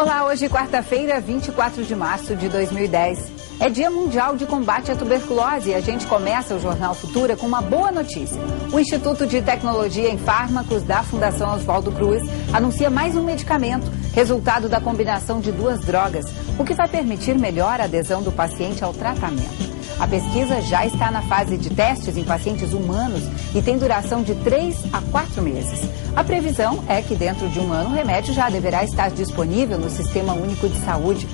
Olá, hoje quarta-feira, 24 de março de 2010. É Dia Mundial de Combate à Tuberculose e a gente começa o Jornal Futura com uma boa notícia. O Instituto de Tecnologia em Fármacos da Fundação Oswaldo Cruz anuncia mais um medicamento, resultado da combinação de duas drogas, o que vai permitir melhor adesão do paciente ao tratamento. A pesquisa já está na fase de testes em pacientes humanos e tem duração de 3 a 4 meses. A previsão é que dentro de um ano o remédio já deverá estar disponível no Sistema Único de Saúde.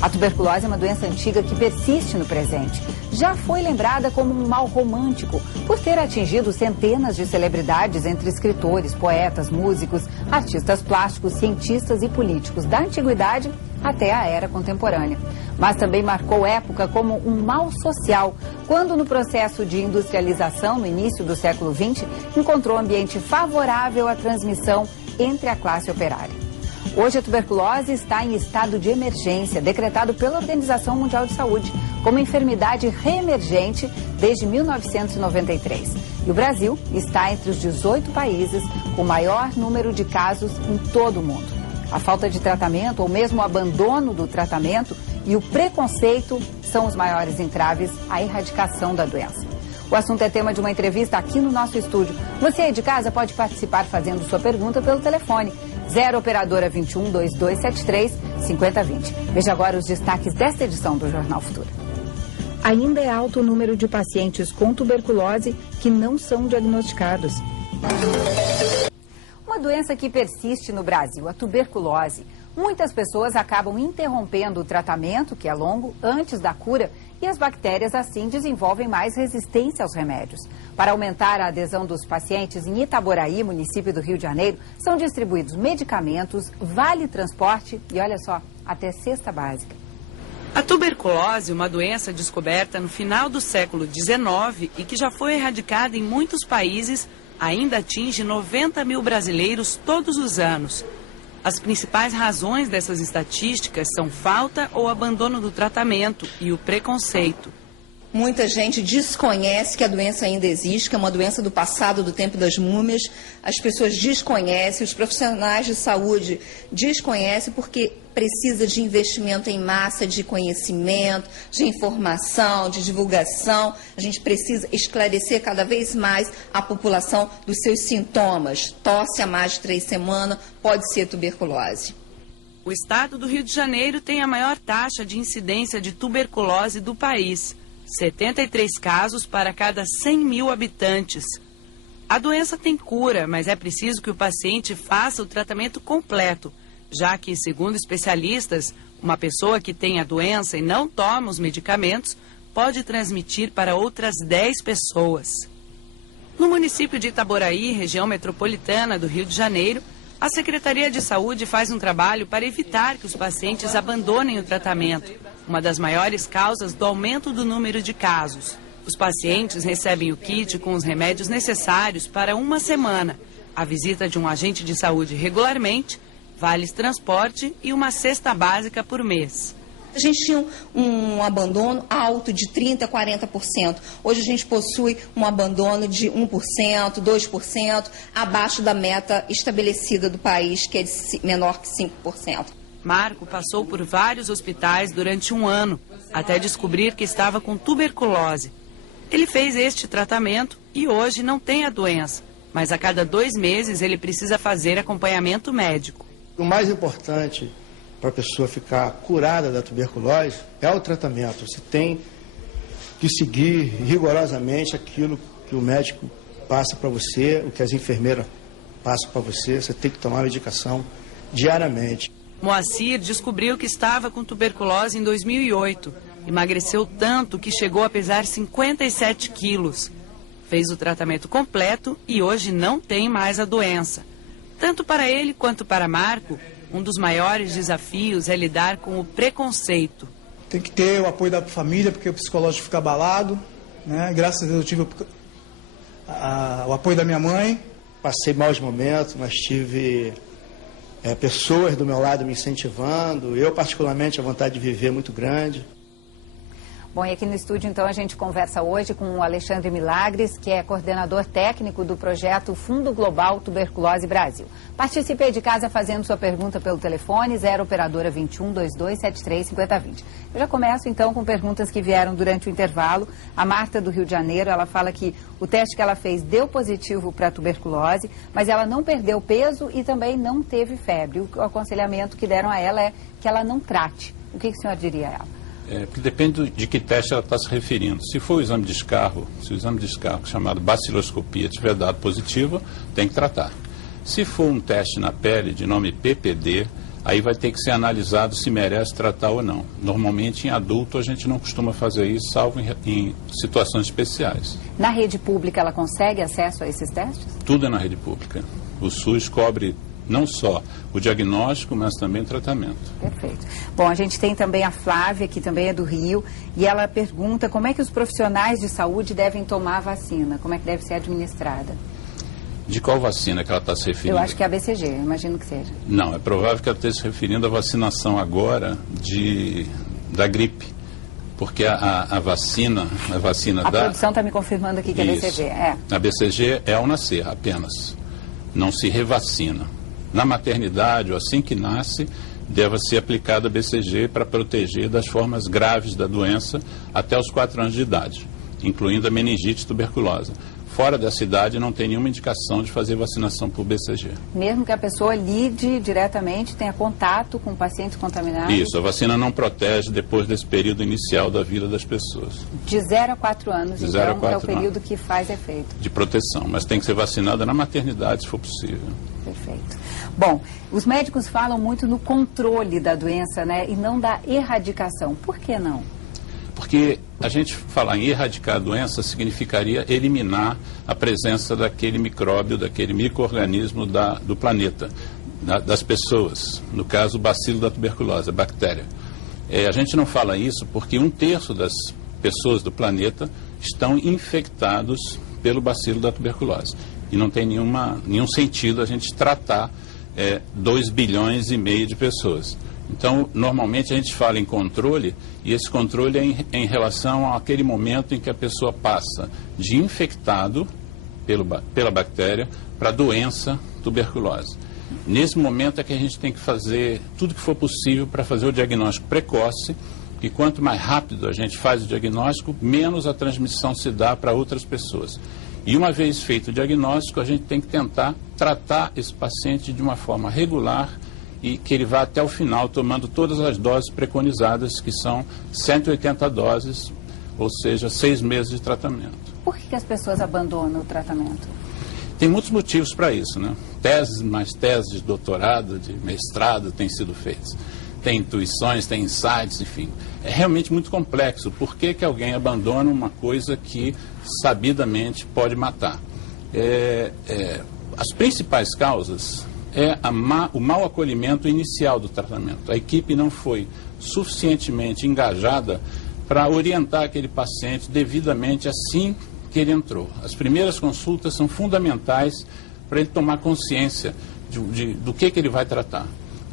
A tuberculose é uma doença antiga que persiste no presente. Já foi lembrada como um mal romântico, por ter atingido centenas de celebridades entre escritores, poetas, músicos, artistas plásticos, cientistas e políticos da antiguidade até a era contemporânea. Mas também marcou época como um mal social, quando no processo de industrialização no início do século XX, encontrou ambiente favorável à transmissão entre a classe operária. Hoje a tuberculose está em estado de emergência, decretado pela Organização Mundial de Saúde como enfermidade reemergente desde 1993. E o Brasil está entre os 18 países com o maior número de casos em todo o mundo. A falta de tratamento ou mesmo o abandono do tratamento e o preconceito são os maiores entraves à erradicação da doença. O assunto é tema de uma entrevista aqui no nosso estúdio. Você aí de casa pode participar fazendo sua pergunta pelo telefone 0 operadora 21 2273 5020. Veja agora os destaques desta edição do Jornal Futura. Ainda é alto o número de pacientes com tuberculose que não são diagnosticados. Uma doença que persiste no Brasil, a tuberculose. Muitas pessoas acabam interrompendo o tratamento, que é longo, antes da cura, e as bactérias assim desenvolvem mais resistência aos remédios. Para aumentar a adesão dos pacientes, em Itaboraí, município do Rio de Janeiro, são distribuídos medicamentos, vale transporte e, olha só, até cesta básica. A tuberculose, uma doença descoberta no final do século XIX e que já foi erradicada em muitos países, ainda atinge 90 mil brasileiros todos os anos. As principais razões dessas estatísticas são falta ou abandono do tratamento e o preconceito. Muita gente desconhece que a doença ainda existe, que é uma doença do passado, do tempo das múmias. As pessoas desconhecem, os profissionais de saúde desconhecem porque precisa de investimento em massa, de conhecimento, de informação, de divulgação. A gente precisa esclarecer cada vez mais a população dos seus sintomas. Tosse há mais de 3 semanas, pode ser tuberculose. O estado do Rio de Janeiro tem a maior taxa de incidência de tuberculose do país. 73 casos para cada 100 mil habitantes. A doença tem cura, mas é preciso que o paciente faça o tratamento completo, já que, segundo especialistas, uma pessoa que tem a doença e não toma os medicamentos pode transmitir para outras 10 pessoas. No município de Itaboraí, região metropolitana do Rio de Janeiro, a Secretaria de Saúde faz um trabalho para evitar que os pacientes abandonem o tratamento, uma das maiores causas do aumento do número de casos. Os pacientes recebem o kit com os remédios necessários para uma semana, a visita de um agente de saúde regularmente, vales transporte e uma cesta básica por mês. A gente tinha um abandono alto de 30% a 40%. Hoje a gente possui um abandono de 1%, 2%, abaixo da meta estabelecida do país, que é de menor que 5%. Marco passou por vários hospitais durante um ano, até descobrir que estava com tuberculose. Ele fez este tratamento e hoje não tem a doença, mas a cada 2 meses ele precisa fazer acompanhamento médico. O mais importante para a pessoa ficar curada da tuberculose é o tratamento. Você tem que seguir rigorosamente aquilo que o médico passa para você, o que as enfermeiras passam para você. Você tem que tomar medicação diariamente. Moacir descobriu que estava com tuberculose em 2008. Emagreceu tanto que chegou a pesar 57 quilos. Fez o tratamento completo e hoje não tem mais a doença. Tanto para ele quanto para Marco, um dos maiores desafios é lidar com o preconceito. Tem que ter o apoio da família, porque o psicológico fica abalado, né? Graças a Deus eu tive o apoio da minha mãe. Passei maus momentos, mas tive pessoas do meu lado me incentivando. Eu, particularmente, a vontade de viver muito grande. Bom, e aqui no estúdio, então, a gente conversa hoje com o Alexandre Milagres, que é coordenador técnico do projeto Fundo Global Tuberculose Brasil. Participe aí de casa fazendo sua pergunta pelo telefone 0 operadora 21 22 73 5020. Eu já começo, então, com perguntas que vieram durante o intervalo. A Marta, do Rio de Janeiro, ela fala que o teste que ela fez deu positivo para tuberculose, mas ela não perdeu peso e também não teve febre. O aconselhamento que deram a ela é que ela não trate. O que o senhor diria a ela? Porque depende de que teste ela está se referindo. Se for o exame de escarro, se o exame de escarro chamado baciloscopia tiver dado positivo, tem que tratar. Se for um teste na pele de nome PPD, aí vai ter que ser analisado se merece tratar ou não. Normalmente em adulto a gente não costuma fazer isso, salvo em situações especiais. Na rede pública ela consegue acesso a esses testes? Tudo é na rede pública. O SUS cobre não só o diagnóstico, mas também o tratamento. Perfeito. Bom, a gente tem também a Flávia, que também é do Rio, e ela pergunta como é que os profissionais de saúde devem tomar a vacina, como é que deve ser administrada. De qual vacina que ela está se referindo? Eu acho que é a BCG, imagino que seja. Não, é provável que ela esteja se referindo à vacinação agora da gripe. Porque a vacina A produção está me confirmando aqui que Isso. é BCG. É. A BCG é ao nascer apenas. Não se revacina. Na maternidade, ou assim que nasce, deve ser aplicada a BCG para proteger das formas graves da doença até os 4 anos de idade, incluindo a meningite e tuberculose. Fora dessa idade, não tem nenhuma indicação de fazer vacinação por BCG. Mesmo que a pessoa lide diretamente, tenha contato com pacientes contaminados? Isso, a vacina não protege depois desse período inicial da vida das pessoas. De 0 a 4 anos, De então, 0 a 4 é o período anos. que faz efeito. De proteção, mas tem que ser vacinada na maternidade, se for possível. Perfeito. Bom, os médicos falam muito no controle da doença, né, e não da erradicação. Por que não? Porque a gente falar em erradicar a doença significaria eliminar a presença daquele micróbio, daquele micro-organismo do planeta, das pessoas. No caso, o bacilo da tuberculose, a bactéria. A gente não fala isso porque 1/3 das pessoas do planeta estão infectados pelo bacilo da tuberculose. E não tem nenhum sentido a gente tratar 2,5 bilhões de pessoas. Então, normalmente a gente fala em controle, e esse controle é em relação àquele momento em que a pessoa passa de infectado pela bactéria para doença tuberculose. Nesse momento é que a gente tem que fazer tudo que for possível para fazer o diagnóstico precoce, e quanto mais rápido a gente faz o diagnóstico, menos a transmissão se dá para outras pessoas. E uma vez feito o diagnóstico, a gente tem que tentar tratar esse paciente de uma forma regular e que ele vá até o final tomando todas as doses preconizadas, que são 180 doses, ou seja, 6 meses de tratamento. Por que as pessoas abandonam o tratamento? Tem muitos motivos para isso, né? Teses, mais teses de doutorado, de mestrado têm sido feitas. Tem intuições, tem insights, enfim. É realmente muito complexo. Por que alguém abandona uma coisa que sabidamente pode matar? As principais causas o mau acolhimento inicial do tratamento. A equipe não foi suficientemente engajada para orientar aquele paciente devidamente assim que ele entrou. As primeiras consultas são fundamentais para ele tomar consciência do que ele vai tratar.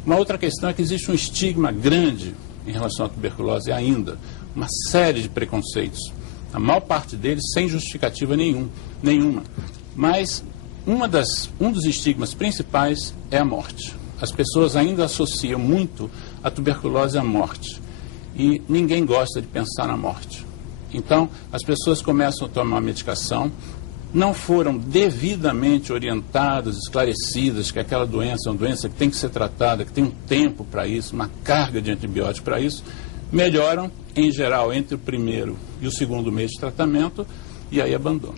Uma outra questão é que existe um estigma grande em relação à tuberculose ainda, uma série de preconceitos. A maior parte deles sem justificativa nenhuma. Mas um dos estigmas principais é a morte. As pessoas ainda associam muito a tuberculose à morte. E ninguém gosta de pensar na morte. Então, as pessoas começam a tomar medicação, não foram devidamente orientadas, esclarecidas que aquela doença é uma doença que tem que ser tratada, que tem um tempo para isso, uma carga de antibiótico para isso, melhoram, em geral, entre o primeiro e o segundo mês de tratamento, e aí abandonam.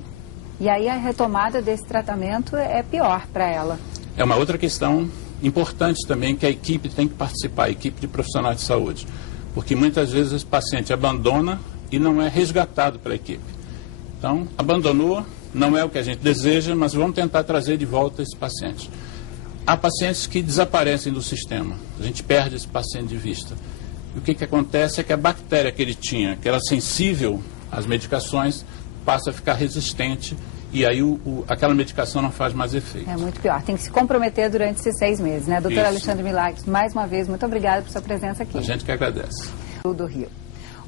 E aí a retomada desse tratamento é pior para ela. É uma outra questão importante também que a equipe tem que participar, a equipe de profissionais de saúde. Porque muitas vezes esse paciente abandona e não é resgatado pela equipe. Então, abandonou, não é o que a gente deseja, mas vamos tentar trazer de volta esse paciente. Há pacientes que desaparecem do sistema, a gente perde esse paciente de vista. E o que acontece é que a bactéria que ele tinha, que era sensível às medicações, passa a ficar resistente e aí aquela medicação não faz mais efeito. É muito pior. Tem que se comprometer durante esses 6 meses, né? Doutor Alexandre Milagres, mais uma vez, muito obrigada por sua presença aqui. A gente que agradece. Do Rio.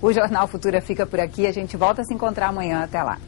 O Jornal Futura fica por aqui. A gente volta a se encontrar amanhã. Até lá.